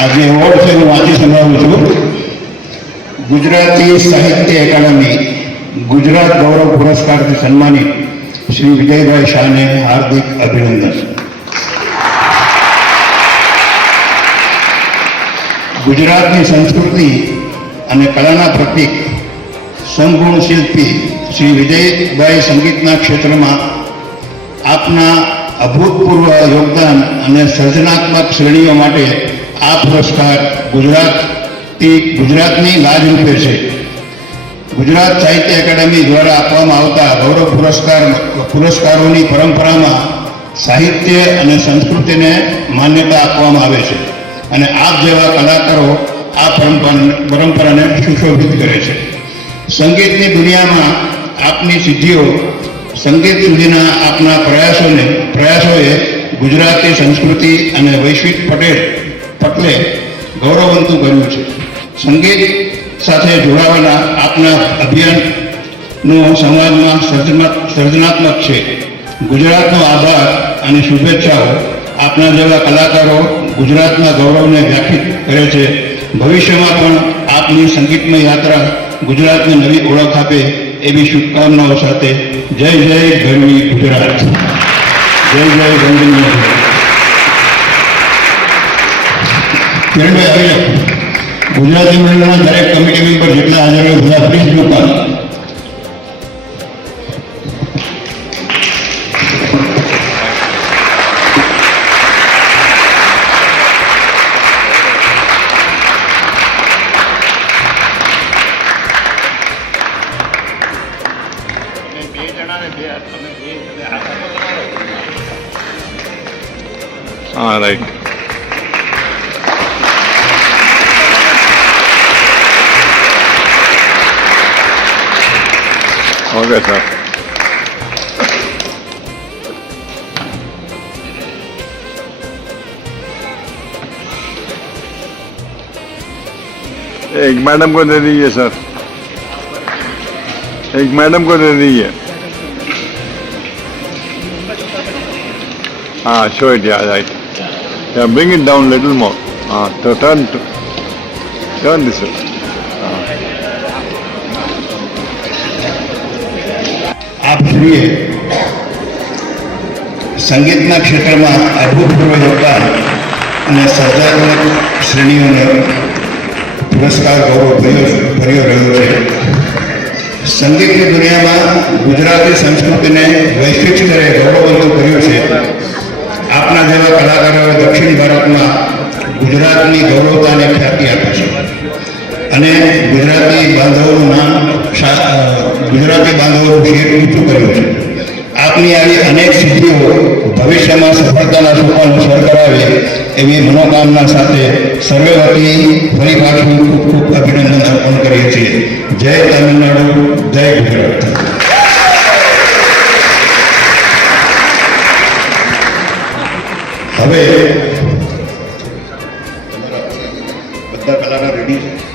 આજે એવોર્ડ છે હું વાંચી સંભળાવું છું. ગુજરાતી સાહિત્ય એકેડમી ગુજરાત ગૌરવ પુરસ્કારથી સન્માનિત શ્રી વિજયભાઈ શાહને હાર્દિક અભિનંદન. ગુજરાતની સંસ્કૃતિ અને કલાના પ્રતીક સંગુણ શિલ્પી શ્રી વિજયભાઈ સંગીતના ક્ષેત્રમાં આપના અભૂતપૂર્વ યોગદાન અને સર્જનાત્મક શ્રેણીઓ માટે આ પુરસ્કાર ગુજરાતની લાજ રૂપે છે. ગુજરાત સાહિત્ય એકેડમી દ્વારા આપવામાં આવતા ગૌરવ પુરસ્કારોની પરંપરામાં સાહિત્ય અને સંસ્કૃતિને માન્યતા આપવામાં આવે છે અને આપ જેવા કલાકારો આ પરંપરાને સુશોભિત કરે છે. સંગીતની દુનિયામાં આપની સિદ્ધિઓ, સંગીત સુધીના આપના પ્રયાસોએ ગુજરાતી સંસ્કૃતિ અને વૈશ્વિક પટલે ગૌરવવંતું કર્યું છે. સંગીત સાથે જોડાવાના આપના અભિયાનનો સમાજમાં સર્જનાત્મક છે. ગુજરાતનો આભાર અને શુભેચ્છાઓ. આપના જેવા કલાકારો ગુજરાતના ગૌરવને વ્યાખ્યાયિત કરે છે. ભવિષ્યમાં પણ આપની સંગીતમય યાત્રા ગુજરાતને નવી ઓળખ આપે એવી શુભકામનાઓ સાથે જય જય ગરવી ગુજરાત. જય જય વંદનીય. કિરણભાઈ હવે ગુજરાતી મંડળના દરેક કમિટી મેમ્બર જેટલા હાજર હોય બધા પ્લીઝ મુકામ. All right. Okay, sir. एक मैडम को दे दीजिए सर, एक मैडम को दे दीजिए. हाँ, show it, yeah, right. Yeah, bring it down little more. So turn this way. આપ શ્રીએ સંગીતના ક્ષેત્રમાં અભૂતપૂર્વ યોગદાન અને સર્જનાત્મક શ્રેણીઓને પુરસ્કાર ગૌરવ ભર્યો રહ્યો છે. સંગીતની દુનિયામાં ગુજરાતી સંસ્કૃતિને વૈશ્વિક સ્તરે ગૌરવવંતું કર્યું છે. આપના જેવા કલાકારોએ દક્ષિણ ભારતમાં ગુજરાતની ગૌરવતાને ખ્યાતિ આપી છે અને ગુજરાતી બાંધવોનું શેર ઊંચું કર્યું છે. આપની આવી અનેક સિદ્ધિઓ ભવિષ્યમાં સફળતાના સોપાનો સર કરાવે એવી મનોકામના સાથે સર્વે વતી ફરી પાછું ખૂબ ખૂબ અભિનંદન અર્પણ કરીએ છીએ. જય તમિલનાડુ, જય ગુજરાત. હવે બધા કલાકાર રેડી છે.